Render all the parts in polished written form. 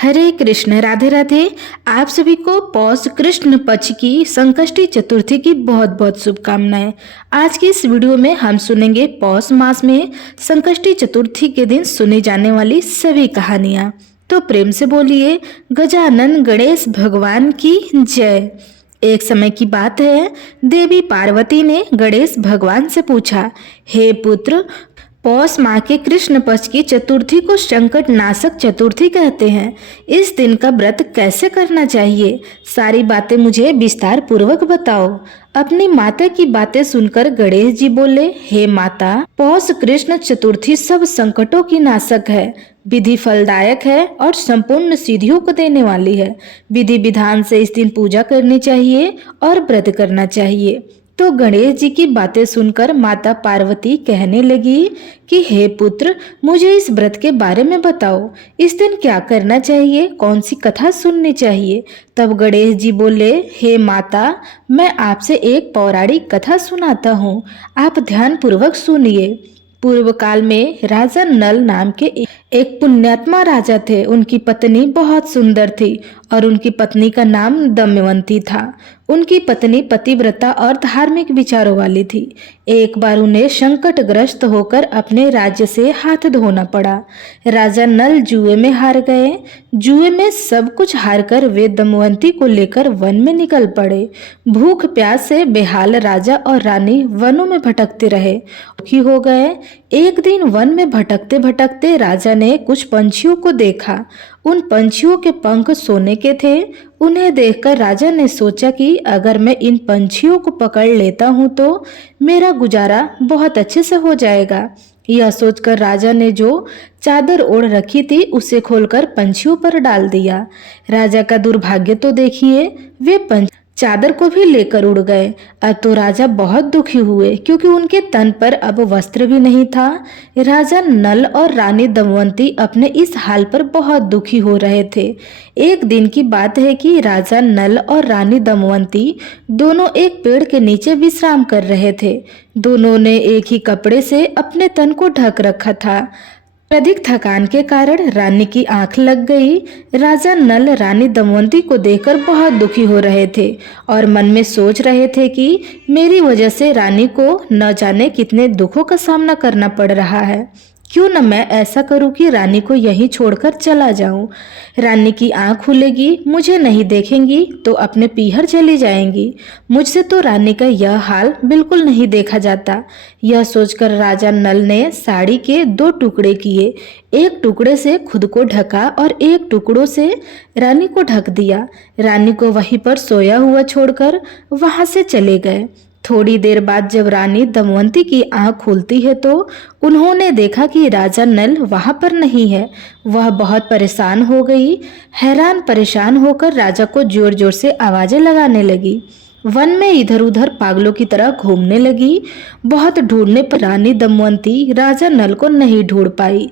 हरे कृष्ण, राधे राधे। आप सभी को पौष कृष्ण पक्ष की संकष्टी चतुर्थी की बहुत बहुत शुभकामनाएं। आज की इस वीडियो में हम सुनेंगे पौष मास में संकष्टी चतुर्थी के दिन सुनी जाने वाली सभी कहानियां। तो प्रेम से बोलिए गजानन गणेश भगवान की जय। एक समय की बात है, देवी पार्वती ने गणेश भगवान से पूछा, हे पुत्र, पौष माह के कृष्ण पक्ष की चतुर्थी को संकट नाशक चतुर्थी कहते हैं। इस दिन का व्रत कैसे करना चाहिए, सारी बातें मुझे विस्तार पूर्वक बताओ। अपनी माता की बातें सुनकर गणेश जी बोले, हे माता, पौष कृष्ण चतुर्थी सब संकटों की नाशक है, विधि फलदायक है और संपूर्ण सिद्धियों को देने वाली है। विधि विधान से इस दिन पूजा करनी चाहिए और व्रत करना चाहिए। तो गणेश जी की बातें सुनकर माता पार्वती कहने लगी कि हे पुत्र, मुझे इस व्रत के बारे में बताओ। इस दिन क्या करना चाहिए, कौन सी कथा सुननी चाहिए। तब गणेश जी बोले, हे माता, मैं आपसे एक पौराणिक कथा सुनाता हूँ, आप ध्यान पूर्वक सुनिए। पूर्व काल में राजा नल नाम के एक पुण्यात्मा राजा थे। उनकी पत्नी बहुत सुंदर थी और उनकी पत्नी का नाम दमयंती था। उनकी पत्नी पतिव्रता और धार्मिक विचारों वाली थी। एक बार उन्हें संकटग्रस्त होकर अपने राज्य से हाथ धोना पड़ा। राजा नल जुए में हार गए। जुए में सब कुछ हारकर वे दमयंती को लेकर वन में निकल पड़े। भूख प्यास से बेहाल राजा और रानी वनों में भटकते रहे, दुखी हो गए। एक दिन वन में भटकते भटकते राजा ने कुछ पंछियों को देखा। उन पंछियों के पंख सोने के थे। उन्हें देखकर राजा ने सोचा कि अगर मैं इन पंछियों को पकड़ लेता हूं तो मेरा गुजारा बहुत अच्छे से हो जाएगा। यह सोचकर राजा ने जो चादर ओढ़ रखी थी उसे खोलकर पंछियों पर डाल दिया। राजा का दुर्भाग्य तो देखिए, वे पंछी चादर को भी लेकर उड़ गए। अब तो राजा बहुत दुखी हुए क्योंकि उनके तन पर अब वस्त्र भी नहीं था। राजा नल और रानी दमयंती अपने इस हाल पर बहुत दुखी हो रहे थे। एक दिन की बात है कि राजा नल और रानी दमयंती दोनों एक पेड़ के नीचे विश्राम कर रहे थे। दोनों ने एक ही कपड़े से अपने तन को ढक रखा था। अधिक थकान के कारण रानी की आंख लग गई। राजा नल रानी दमयंती को देखकर बहुत दुखी हो रहे थे और मन में सोच रहे थे कि मेरी वजह से रानी को न जाने कितने दुखों का सामना करना पड़ रहा है। क्यों न मैं ऐसा करूं कि रानी को यहीं छोड़कर चला जाऊं। रानी की आंख खुलेगी, मुझे नहीं देखेंगी तो अपने पीहर चली जाएंगी। मुझसे तो रानी का यह हाल बिल्कुल नहीं देखा जाता। यह सोचकर राजा नल ने साड़ी के 2 टुकड़े किए। एक टुकड़े से खुद को ढका और एक टुकड़ों से रानी को ढक दिया। रानी को वहीं पर सोया हुआ छोड़कर वहां से चले गए। थोड़ी देर बाद जब रानी दमयंती की आंख खुलती है तो उन्होंने देखा कि राजा नल वहां पर नहीं है। वह बहुत परेशान हो गई। हैरान परेशान होकर राजा को जोर जोर से आवाजें लगाने लगी। वन में इधर उधर पागलों की तरह घूमने लगी। बहुत ढूंढने पर रानी दमयंती राजा नल को नहीं ढूंढ पाई।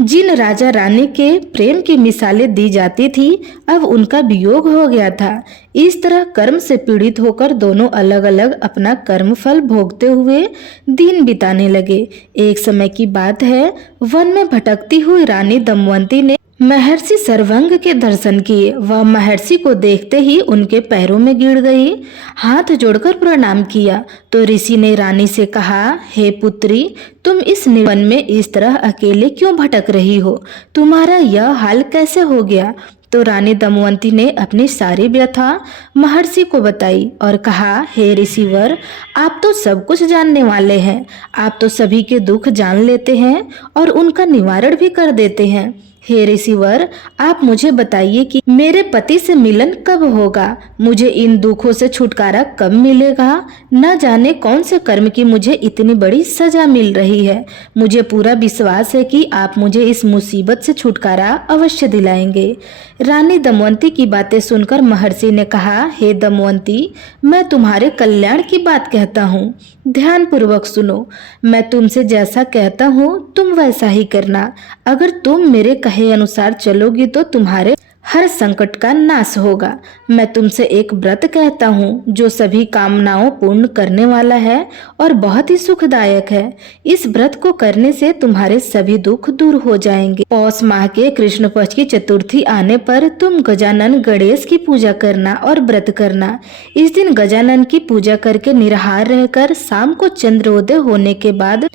जिन राजा रानी के प्रेम की मिसालें दी जाती थी, अब उनका वियोग हो गया था। इस तरह कर्म से पीड़ित होकर दोनों अलग अलग अपना कर्म फल भोगते हुए दिन बिताने लगे। एक समय की बात है, वन में भटकती हुई रानी दमयंती ने महर्षि सर्वंग के दर्शन किए। वह महर्षि को देखते ही उनके पैरों में गिर गई, हाथ जोड़कर प्रणाम किया। तो ऋषि ने रानी से कहा, हे पुत्री, तुम इस वन में इस तरह अकेले क्यों भटक रही हो? तुम्हारा यह हाल कैसे हो गया? तो रानी दमयंती ने अपनी सारी व्यथा महर्षि को बताई और कहा, हे ऋषिवर, आप तो सब कुछ जानने वाले हैं। आप तो सभी के दुख जान लेते हैं और उनका निवारण भी कर देते हैं। हे ऋषिवर, आप मुझे बताइए कि मेरे पति से मिलन कब होगा? मुझे इन दुखों से छुटकारा कब मिलेगा? न जाने कौन से कर्म की मुझे इतनी बड़ी सजा मिल रही है। मुझे पूरा विश्वास है कि आप मुझे इस मुसीबत से छुटकारा अवश्य दिलाएंगे। रानी दमयंती की बातें सुनकर महर्षि ने कहा, हे दमयंती, मैं तुम्हारे कल्याण की बात कहता हूँ, ध्यान पूर्वक सुनो। मैं तुमसे जैसा कहता हूँ तुम वैसा ही करना। अगर तुम मेरे कहे कहे अनुसार चलोगी तो तुम्हारे हर संकट का नाश होगा। मैं तुमसे एक व्रत कहता हूँ जो सभी कामनाओं पूर्ण करने वाला है और बहुत ही सुखदायक है। इस व्रत को करने से तुम्हारे सभी दुख दूर हो जाएंगे। पौष माह के कृष्ण पक्ष की चतुर्थी आने पर तुम गजानन गणेश की पूजा करना और व्रत करना। इस दिन गजानन की पूजा करके निराहार रहकर शाम को चंद्रोदय होने के बाद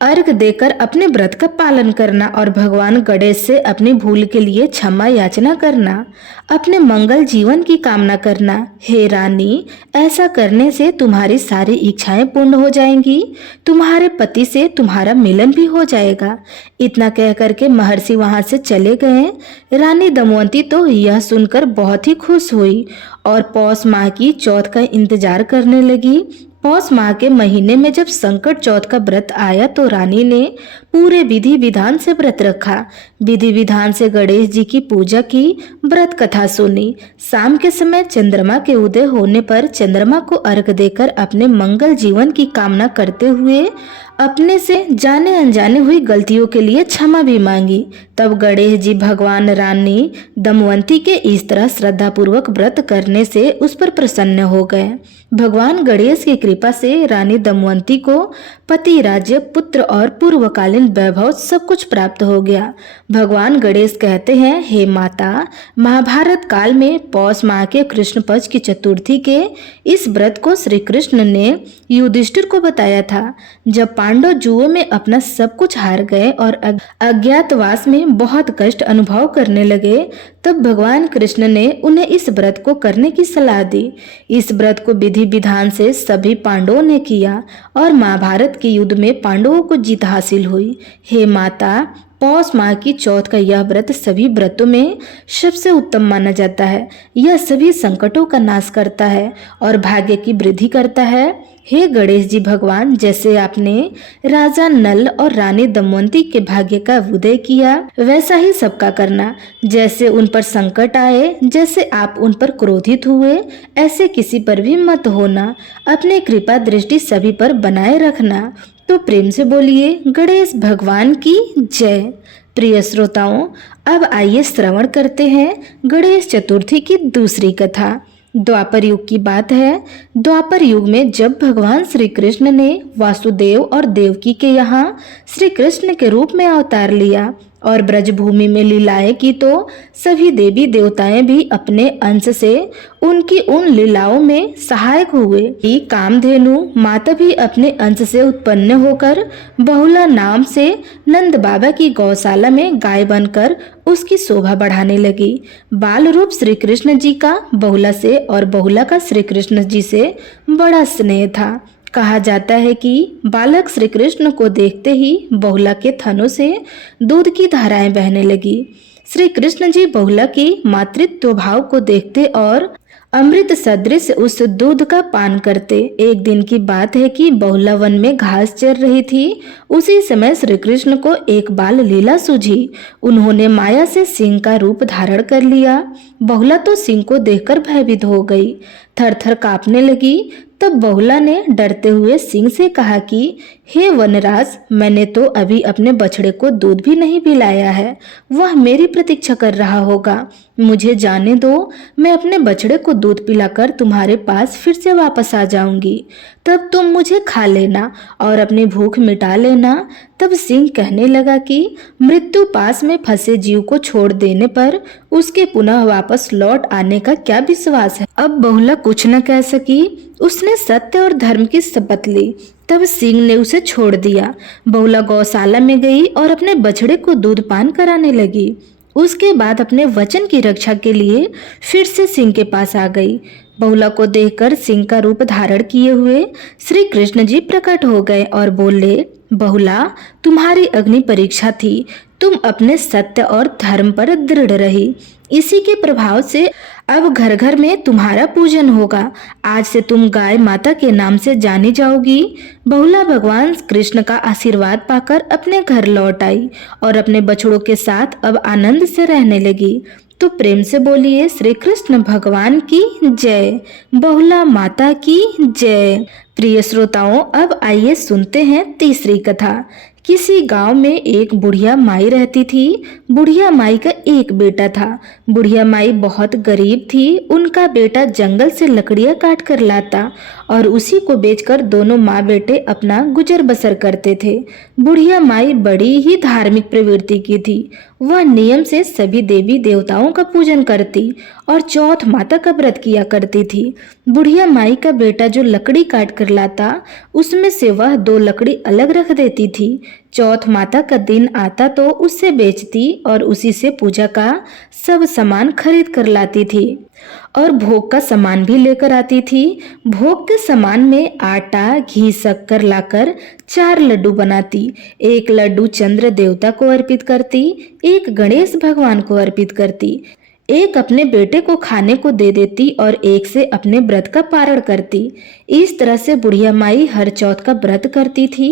अर्घ देकर अपने व्रत का पालन करना और भगवान गणेश से अपनी भूल के लिए क्षमा याचना करना, अपने मंगल जीवन की कामना करना। हे रानी, ऐसा करने से तुम्हारी सारी इच्छाएं पूर्ण हो जाएंगी, तुम्हारे पति से तुम्हारा मिलन भी हो जाएगा। इतना कह करके महर्षि वहां से चले गए। रानी दमयंती तो यह सुनकर बहुत ही खुश हुई और पौष माह की चौथ का इंतजार करने लगी। पौष माह के महीने में जब संकट चौथ का व्रत आया तो रानी ने पूरे विधि विधान से व्रत रखा। विधि विधान से गणेश जी की पूजा की, व्रत कथा सुनी। शाम के समय चंद्रमा के उदय होने पर चंद्रमा को अर्घ देकर अपने मंगल जीवन की कामना करते हुए अपने से जाने अनजाने हुई गलतियों के लिए क्षमा भी मांगी। तब गणेश जी भगवान रानी दमयंती के इस तरह श्रद्धा पूर्वक व्रत करने से उस पर प्रसन्न हो गए। भगवान गणेश की कृपा से रानी दमयंती को पति, राज्य, पुत्र और पूर्वकालीन वैभव सब कुछ प्राप्त हो गया। भगवान गणेश कहते हैं, हे माता, महाभारत काल में पौष माह के कृष्ण पक्ष की चतुर्थी के इस व्रत को श्री कृष्ण ने युधिष्ठिर को बताया था। जब पांडव जुओं में अपना सब कुछ हार गए और अज्ञातवास में बहुत कष्ट अनुभव करने लगे, तब भगवान कृष्ण ने उन्हें इस व्रत को करने की सलाह दी। इस व्रत को विधि विधान से सभी पांडवों ने किया और महाभारत के युद्ध में पांडवों को जीत हासिल हुई। हे माता, पौष माह की चौथ का यह व्रत सभी व्रतों में सबसे उत्तम माना जाता है। यह सभी संकटों का नाश करता है और भाग्य की वृद्धि करता है। हे गणेश जी भगवान, जैसे आपने राजा नल और रानी दमयंती के भाग्य का उदय किया, वैसा ही सबका करना। जैसे उन पर संकट आए, जैसे आप उन पर क्रोधित हुए, ऐसे किसी पर भी मत होना। अपने कृपा दृष्टि सभी पर बनाए रखना। तो प्रेम से बोलिए गणेश भगवान की जय। प्रिय श्रोताओं, अब आइए श्रवण करते हैं गणेश चतुर्थी की दूसरी कथा। द्वापर युग की बात है। द्वापर युग में जब भगवान श्री कृष्ण ने वासुदेव और देवकी के यहाँ श्री कृष्ण के रूप में अवतार लिया और ब्रजभूमि में लीलाएं की, तो सभी देवी देवताएं भी अपने अंश से उनकी उन लीलाओं में सहायक हुए। कामधेनु माता भी अपने अंश से उत्पन्न होकर बहुला नाम से नंद बाबा की गौशाला में गाय बनकर उसकी शोभा बढ़ाने लगी। बाल रूप श्री कृष्ण जी का बहुला से और बहुला का श्री कृष्ण जी से बड़ा स्नेह था। कहा जाता है कि बालक श्री कृष्ण को देखते ही बहुला के थनों से दूध की धाराएं बहने लगी। श्री कृष्ण जी बहुला की मातृत्व भाव को देखते और अमृत सदृश उस दूध का पान करते। एक दिन की बात है कि बहुला वन में घास चर रही थी। उसी समय श्री कृष्ण को एक बाल लीला सूझी। उन्होंने माया से सिंह का रूप धारण कर लिया। बहुला तो सिंह को देखकर भयभीत हो गई, थर थर कांपने लगी। तब बहुला ने डरते हुए सिंह से कहा कि हे वनराज, मैंने तो अभी अपने बछड़े को दूध भी नहीं पिलाया है। वह मेरी प्रतीक्षा कर रहा होगा। मुझे जाने दो, मैं अपने बछड़े को दूध पिलाकर तुम्हारे पास फिर से वापस आ जाऊंगी। तब तुम मुझे खा लेना और अपनी भूख मिटा लेना। तब सिंह कहने लगा कि मृत्यु पास में फंसे जीव को छोड़ देने पर उसके पुनः वापस लौट आने का क्या विश्वास है। अब बहुला कुछ न कह सकी। उसने सत्य और धर्म की शपथ ली। तब सिंह ने उसे छोड़ दिया। बहुला गौशाला में गई और अपने बछड़े को दूध पान कराने लगी। उसके बाद अपने वचन की रक्षा के लिए फिर से सिंह के पास आ गई। बहुला को देखकर सिंह का रूप धारण किए हुए श्री कृष्ण जी प्रकट हो गए और बोले, बहुला, तुम्हारी अग्नि परीक्षा थी। तुम अपने सत्य और धर्म पर दृढ़ रही। इसी के प्रभाव से अब घर घर में तुम्हारा पूजन होगा। आज से तुम गाय माता के नाम से जानी जाओगी। बहुला भगवान कृष्ण का आशीर्वाद पाकर अपने घर लौट आई और अपने बछड़ों के साथ अब आनंद से रहने लगी। तो प्रेम से बोलिए श्री कृष्ण भगवान की जय, बहुला माता की जय। प्रिय श्रोताओं, अब आइए सुनते हैं तीसरी कथा। किसी गांव में एक बुढ़िया माई रहती थी। बुढ़िया माई का एक बेटा था। बुढ़िया माई बहुत गरीब थी। उनका बेटा जंगल से लकड़ियां काट कर लाता और उसी को बेचकर दोनों माँ बेटे अपना गुजर बसर करते थे। बुढ़िया माई बड़ी ही धार्मिक प्रवृत्ति की थी। वह नियम से सभी देवी देवताओं का पूजन करती और चौथ माता का व्रत किया करती थी। बुढ़िया माई का बेटा जो लकड़ी काट कर लाता, उसमें से वह 2 लकड़ी अलग रख देती थी। चौथ माता का दिन आता तो उससे बेचती और उसी से पूजा का सब सामान खरीद कर लाती थी और भोग का सामान भी लेकर आती थी। भोग के सामान में आटा, घी, शक्कर लाकर 4 लड्डू बनाती। एक लड्डू चंद्र देवता को अर्पित करती, एक गणेश भगवान को अर्पित करती, एक अपने बेटे को खाने को दे देती और एक से अपने व्रत का पारण करती। इस तरह से बुढ़िया माई हर चौथ का व्रत करती थी।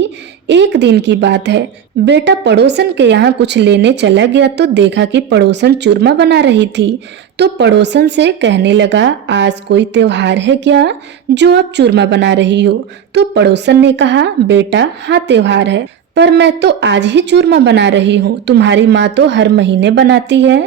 एक दिन की बात है, बेटा पड़ोसन के यहाँ कुछ लेने चला गया तो देखा कि पड़ोसन चूरमा बना रही थी। तो पड़ोसन से कहने लगा, आज कोई त्योहार है क्या जो आप चूरमा बना रही हो? तो पड़ोसन ने कहा, बेटा हाँ त्योहार है, पर मैं तो आज ही चूरमा बना रही हूँ। तुम्हारी माँ तो हर महीने बनाती है,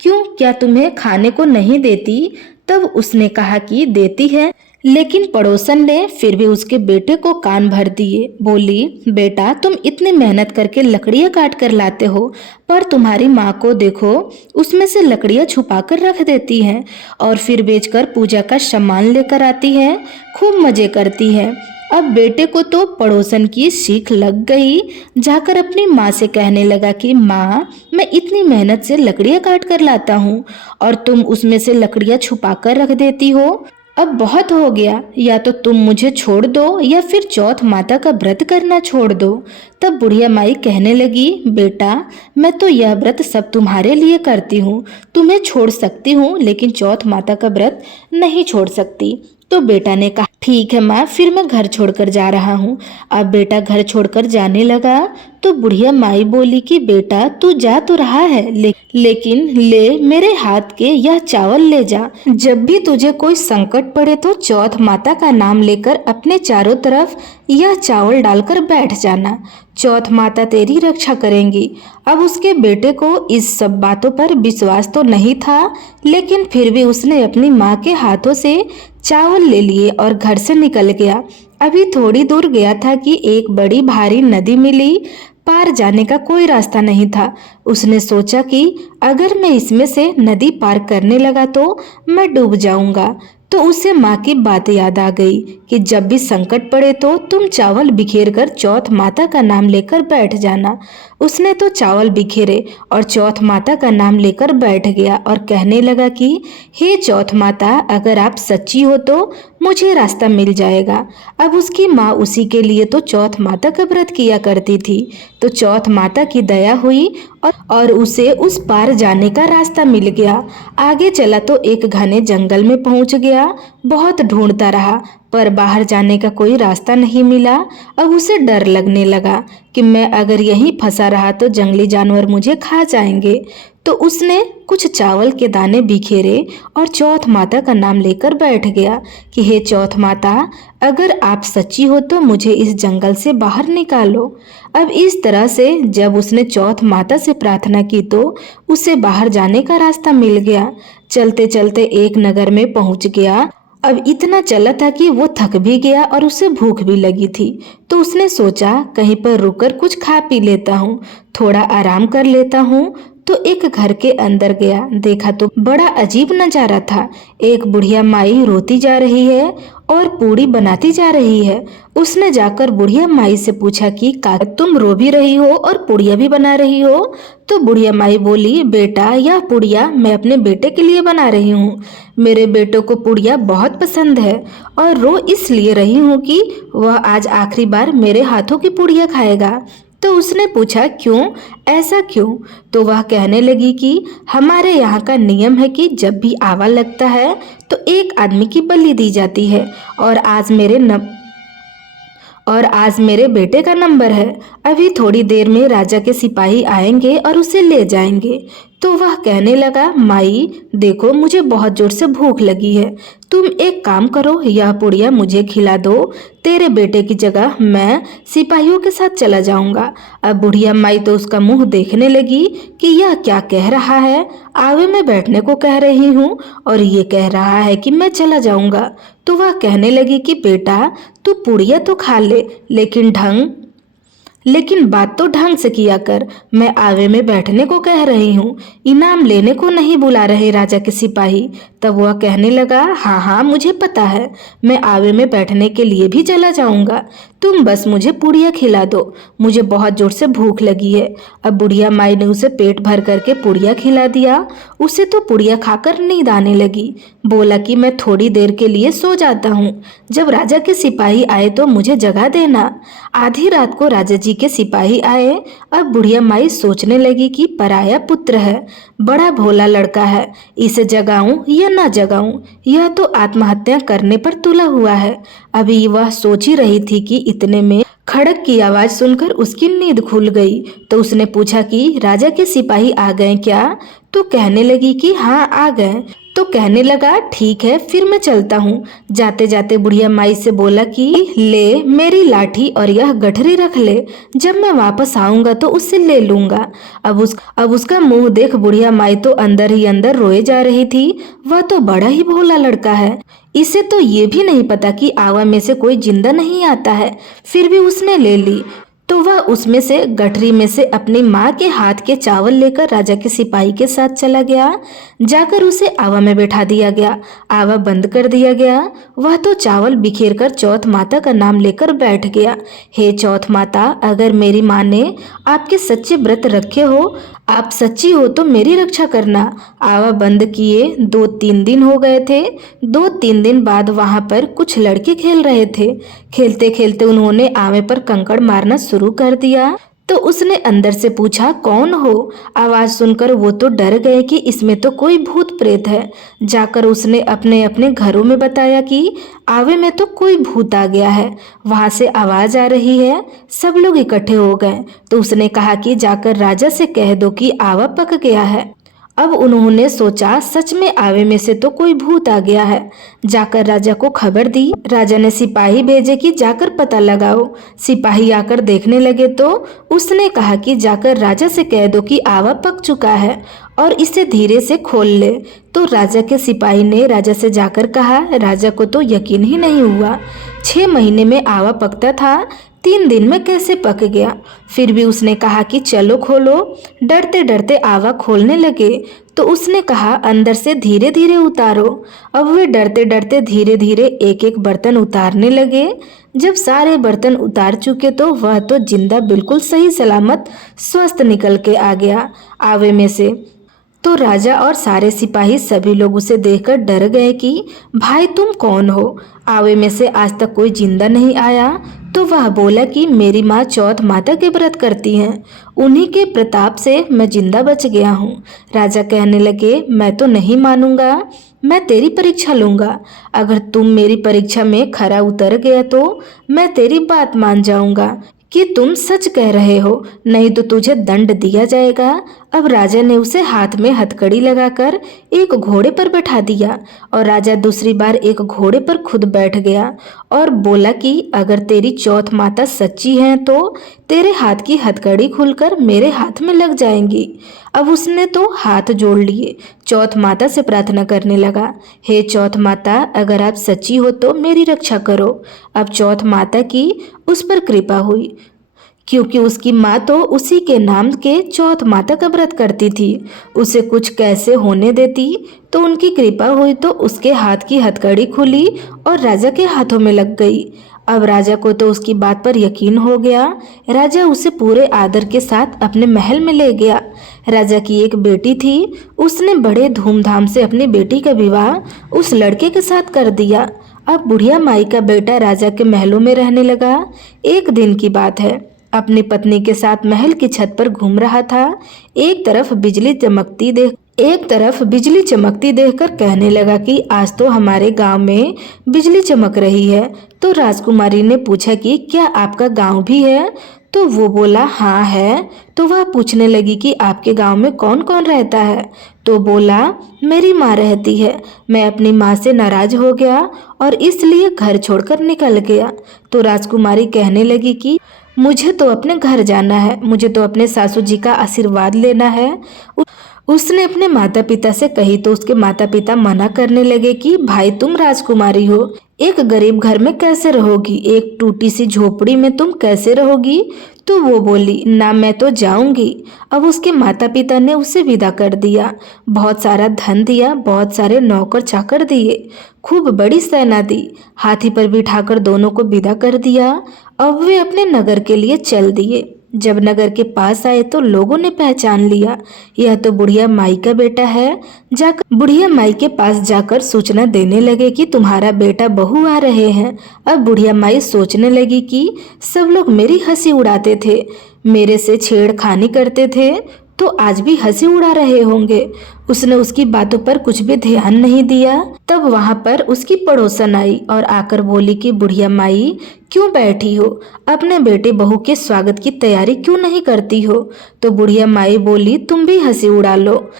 क्यों, क्या तुम्हें खाने को नहीं देती? तब उसने कहा कि देती है, लेकिन पड़ोसन ने फिर भी उसके बेटे को कान भर दिए। बोली, बेटा तुम इतनी मेहनत करके लकड़ियां काट कर लाते हो, पर तुम्हारी माँ को देखो, उसमें से लकड़ियां छुपा कर रख देती है और फिर बेचकर पूजा का सामान लेकर आती है, खूब मजे करती है। अब बेटे को तो पड़ोसन की सीख लग गई। जाकर अपनी माँ से कहने लगा कि माँ, मैं इतनी मेहनत से लकड़ियाँ काट कर लाता हूँ और तुम उसमें से लकड़ियाँ छुपा कर रख देती हो। अब बहुत हो गया, या तो तुम मुझे छोड़ दो या फिर चौथ माता का व्रत करना छोड़ दो। तब बुढ़िया माई कहने लगी, बेटा मैं तो यह व्रत सब तुम्हारे लिए करती हूँ, तुम्हें छोड़ सकती हूँ लेकिन चौथ माता का व्रत नहीं छोड़ सकती। तो बेटा ने कहा, ठीक है माँ, फिर मैं घर छोड़कर जा रहा हूँ। अब बेटा घर छोड़कर जाने लगा तो बुढ़िया माई बोली कि बेटा तू जा तो रहा है, लेकिन ले मेरे हाथ के यह चावल ले जा। जब भी तुझे कोई संकट पड़े तो चौथ माता का नाम लेकर अपने चारों तरफ यह चावल डालकर बैठ जाना, चौथ माता तेरी रक्षा करेंगी। अब उसके बेटे को इस सब बातों पर विश्वास तो नहीं था, लेकिन फिर भी उसने अपनी माँ के हाथों से चावल ले लिए और घर से निकल गया। अभी थोड़ी दूर गया था कि एक बड़ी भारी नदी मिली। पार जाने का कोई रास्ता नहीं था। उसने सोचा कि अगर मैं इसमें से नदी पार करने लगा तो मैं डूब जाऊंगा। तो उसे माँ की बात याद आ गई कि जब भी संकट पड़े तो तुम चावल बिखेर कर चौथ माता का नाम लेकर बैठ जाना। उसने तो चावल बिखेरे और चौथ माता का नाम लेकर बैठ गया और कहने लगा कि हे चौथ माता, अगर आप सच्ची हो तो मुझे रास्ता मिल जाएगा। अब उसकी माँ उसी के लिए तो चौथ माता का व्रत किया करती थी। तो चौथ माता की दया हुई और उसे उस पार जाने का रास्ता मिल गया। आगे चला तो एक घने जंगल में पहुंच गया। बहुत ढूंढता रहा पर बाहर जाने का कोई रास्ता नहीं मिला। अब उसे डर लगने लगा कि मैं अगर यहीं फंसा रहा तो जंगली जानवर मुझे खा जाएंगे। तो उसने कुछ चावल के दाने बिखेरे और चौथ माता का नाम लेकर बैठ गया कि हे चौथ माता, अगर आप सच्ची हो तो मुझे इस जंगल से बाहर निकालो। अब इस तरह से जब उसने चौथ माता से प्रार्थना की तो उसे बाहर जाने का रास्ता मिल गया। चलते चलते एक नगर में पहुंच गया। अब इतना चला था कि वो थक भी गया और उसे भूख भी लगी थी। तो उसने सोचा कहीं पर रुककर कुछ खा पी लेता हूँ, थोड़ा आराम कर लेता हूँ। तो एक घर के अंदर गया, देखा तो बड़ा अजीब नजारा था। एक बुढ़िया माई रोती जा रही है और पूड़ी बनाती जा रही है। उसने जाकर बुढ़िया माई से पूछा कि का तुम रो भी रही हो और पुड़िया भी बना रही हो? तो बुढ़िया माई बोली, बेटा यह पुड़िया मैं अपने बेटे के लिए बना रही हूँ। मेरे बेटे को पुड़िया बहुत पसंद है और रो इसलिए रही हूँ कि वह आज आखिरी बार मेरे हाथों की पुड़िया खाएगा। तो उसने पूछा, क्यों, ऐसा क्यों? तो वह कहने लगी कि हमारे यहाँ का नियम है कि जब भी आवा लगता है तो एक आदमी की बलि दी जाती है और आज मेरे बेटे का नंबर है। अभी थोड़ी देर में राजा के सिपाही आएंगे और उसे ले जाएंगे। तो वह कहने लगा, माई देखो मुझे बहुत जोर से भूख लगी है, तुम एक काम करो, यह पुड़िया मुझे खिला दो, तेरे बेटे की जगह मैं सिपाहियों के साथ चला जाऊंगा। अब बुढ़िया माई तो उसका मुंह देखने लगी कि यह क्या कह रहा है। आवे में बैठने को कह रही हूँ और ये कह रहा है कि मैं चला जाऊंगा। तो वह कहने लगी कि बेटा तू पुड़िया तो खा ले, लेकिन बात तो ढंग से किया कर। मैं आवे में बैठने को कह रही हूँ, इनाम लेने को नहीं बुला रहे राजा के सिपाही। तब वह कहने लगा, हाँ हाँ मुझे पता है, मैं आवे में बैठने के लिए भी चला जाऊंगा, तुम बस मुझे पुड़िया खिला दो, मुझे बहुत जोर से भूख लगी है। अब बुढ़िया माई ने उसे पेट भर करके पुड़िया खिला दिया। उसे तो पुड़िया खाकर नींद आने लगी। बोला कि मैं थोड़ी देर के लिए सो जाता हूँ, जब राजा के सिपाही आए तो मुझे जगा देना। आधी रात को राजा जी के सिपाही आए। अब बुढ़िया माई सोचने लगी कि पराया पुत्र है, बड़ा भोला लड़का है, इसे जगाऊं या ना जगाऊं, यह तो आत्महत्या करने पर तुला हुआ है। अभी वह सोच ही रही थी कि इतने में खड़क की आवाज सुनकर उसकी नींद खुल गई। तो उसने पूछा कि राजा के सिपाही आ गए क्या? तो कहने लगी कि हाँ आ गए। तो कहने लगा ठीक है फिर मैं चलता हूँ। जाते जाते बुढ़िया माई से बोला कि ले मेरी लाठी और यह गठरी रख ले, जब मैं वापस आऊंगा तो उससे ले लूंगा। अब उसका मुंह देख बुढ़िया माई तो अंदर ही अंदर रोए जा रही थी। वह तो बड़ा ही भोला लड़का है, इसे तो ये भी नहीं पता कि आवा में से कोई जिंदा नहीं आता है, फिर भी उसने ले ली। तो वह उसमें से गठरी में से अपनी माँ के हाथ के चावल लेकर राजा के सिपाही के साथ चला गया। जाकर उसे आवा में बैठा दिया गया, आवा बंद कर दिया गया। वह तो चावल बिखेर कर चौथ माता का नाम लेकर बैठ गया। हे चौथ माता, अगर मेरी माँ ने आपके सच्चे व्रत रखे हो, आप सच्ची हो तो मेरी रक्षा करना। आवा बंद किए 2-3 दिन हो गए थे। 2-3 दिन बाद वहां पर कुछ लड़के खेल रहे थे। खेलते खेलते उन्होंने आवे पर कंकड़ मारना शुरू कर दिया। तो उसने अंदर से पूछा कौन हो? आवाज सुनकर वो तो डर गए कि इसमें तो कोई भूत प्रेत है। जाकर उसने अपने अपने घरों में बताया कि आवे में तो कोई भूत आ गया है, वहां से आवाज आ रही है। सब लोग इकट्ठे हो गए। तो उसने कहा कि जाकर राजा से कह दो कि आवा पक गया है। अब उन्होंने सोचा सच में आवे में से तो कोई भूत आ गया है। जाकर राजा को खबर दी। राजा ने सिपाही भेजे कि जाकर पता लगाओ। सिपाही आकर देखने लगे तो उसने कहा कि जाकर राजा से कह दो कि आवा पक चुका है और इसे धीरे से खोल ले। तो राजा के सिपाही ने राजा से जाकर कहा। राजा को तो यकीन ही नहीं हुआ, 6 महीने में आवा पकता था, 3 दिन में कैसे पक गया। फिर भी उसने कहा कि चलो खोलो। डरते डरते आवा खोलने लगे। तो उसने कहा अंदर से धीरे धीरे उतारो। अब वे डरते डरते धीरे धीरे एक एक बर्तन उतारने लगे। जब सारे बर्तन उतार चुके तो वह तो जिंदा बिल्कुल सही सलामत स्वस्थ निकल के आ गया आवे में से। तो राजा और सारे सिपाही सभी लोग उसे देखकर डर गए कि भाई तुम कौन हो, आवे में से आज तक कोई जिंदा नहीं आया। तो वह बोला कि मेरी माँ चौथ माता के व्रत करती हैं, उन्हीं के प्रताप से मैं जिंदा बच गया हूँ। राजा कहने लगे मैं तो नहीं मानूंगा, मैं तेरी परीक्षा लूंगा। अगर तुम मेरी परीक्षा में खरा उतर गया तो मैं तेरी बात मान जाऊंगा कि तुम सच कह रहे हो, नहीं तो तुझे दंड दिया जाएगा। अब राजा ने उसे हाथ में हथकड़ी लगाकर एक घोड़े पर बैठा दिया और राजा दूसरी बार एक घोड़े पर खुद बैठ गया और बोला कि अगर तेरी चौथ माता सच्ची है तो तेरे हाथ की हथकड़ी खुलकर मेरे हाथ में लग जाएंगी। अब उसने तो हाथ जोड़ लिए, चौथ माता से प्रार्थना करने लगा, हे चौथ माता, अगर आप सच्ची हो तो मेरी रक्षा करो। अब चौथ माता की उस पर कृपा हुई, क्योंकि उसकी माँ तो उसी के नाम के चौथ माता का व्रत करती थी। उसे कुछ कैसे होने देती, तो उनकी कृपा हुई तो उसके हाथ की हथकड़ी खुली और राजा के हाथों में लग गई। अब राजा को तो उसकी बात पर यकीन हो गया। राजा उसे पूरे आदर के साथ अपने महल में ले गया। राजा की एक बेटी थी, उसने बड़े धूमधाम से अपनी बेटी का विवाह उस लड़के के साथ कर दिया। अब बुढ़िया माई का बेटा राजा के महलों में रहने लगा। एक दिन की बात है, अपनी पत्नी के साथ महल की छत पर घूम रहा था। एक तरफ बिजली चमकती देखकर कहने लगा कि आज तो हमारे गांव में बिजली चमक रही है। तो राजकुमारी ने पूछा कि क्या आपका गांव भी है? तो वो बोला हाँ है। तो वह पूछने लगी कि आपके गांव में कौन कौन रहता है? तो बोला मेरी माँ रहती है। मैं अपनी माँ से नाराज हो गया और इसलिए घर छोड़कर निकल गया। तो राजकुमारी कहने लगी कि मुझे तो अपने घर जाना है, मुझे तो अपने सासू जी का आशीर्वाद लेना है। उसने अपने माता पिता से कही तो उसके माता पिता मना करने लगे कि भाई तुम राजकुमारी हो, एक गरीब घर में कैसे रहोगी, एक टूटी सी झोपड़ी में तुम कैसे रहोगी? तो वो बोली ना मैं तो जाऊंगी। अब उसके माता पिता ने उसे विदा कर दिया। बहुत सारा धन दिया, बहुत सारे नौकर चाकर दिए, खूब बड़ी सेना दी, हाथी पर बिठाकर दोनों को विदा कर दिया। अब वे अपने नगर के लिए चल दिए। जब नगर के पास आए तो लोगों ने पहचान लिया, यह तो बुढ़िया माई का बेटा है। बुढ़िया माई के पास जाकर सूचना देने लगे कि तुम्हारा बेटा बहू आ रहे हैं। अब बुढ़िया माई सोचने लगी कि सब लोग मेरी हंसी उड़ाते थे, मेरे से छेड़खानी करते थे, तो आज भी हंसी उड़ा रहे होंगे। उसने उसकी बातों पर कुछ भी ध्यान नहीं दिया। तब वहां पर उसकी पड़ोसन आई और आकर बोली कि बुढ़िया माई क्यों बैठी हो, अपने बेटे बहू के स्वागत की तैयारी क्यों नहीं करती हो? तो बुढ़िया माई बोली तुम भी हंसी उड़ा लो,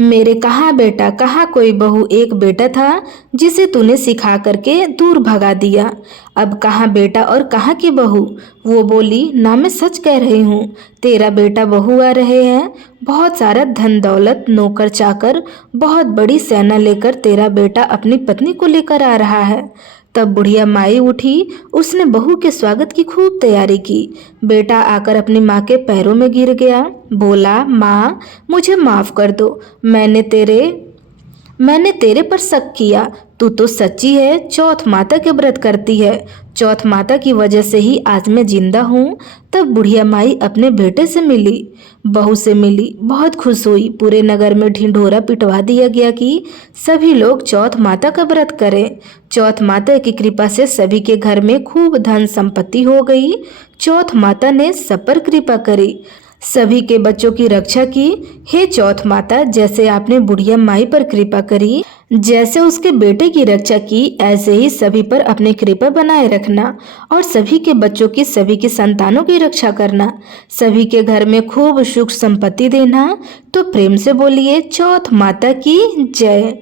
मेरे कहाँ बेटा कहाँ कोई बहू, एक बेटा था जिसे तूने सिखा करके दूर भगा दिया, अब कहाँ बेटा और कहाँ की बहू? वो बोली ना मैं सच कह रही हूँ, तेरा बेटा बहू आ रहे हैं, बहुत सारा धन दौलत नौकर चाकर बहुत बड़ी सेना लेकर तेरा बेटा अपनी पत्नी को लेकर आ रहा है। तब बुढ़िया माई उठी, उसने बहू के स्वागत की खूब तैयारी की। बेटा आकर अपनी माँ के पैरों में गिर गया, बोला माँ मुझे माफ कर दो, मैंने तेरे पर शक किया, तू तो सच्ची है, चौथ माता के व्रत करती है, चौथ माता की वजह से ही आज मैं जिंदा हूँ। तब बुढ़िया माई अपने बेटे से मिली, बहू से मिली, बहुत खुश हुई। पूरे नगर में ढिंढोरा पिटवा दिया गया कि सभी लोग चौथ माता का व्रत करें। चौथ माता की कृपा से सभी के घर में खूब धन संपत्ति हो गई। चौथ माता ने सब पर कृपा करी, सभी के बच्चों की रक्षा की। हे चौथ माता, जैसे आपने बुढ़िया माई पर कृपा करी, जैसे उसके बेटे की रक्षा की, ऐसे ही सभी पर अपनी कृपा बनाए रखना और सभी के बच्चों की, सभी की संतानों की रक्षा करना, सभी के घर में खूब सुख संपत्ति देना। तो प्रेम से बोलिए चौथ माता की जय।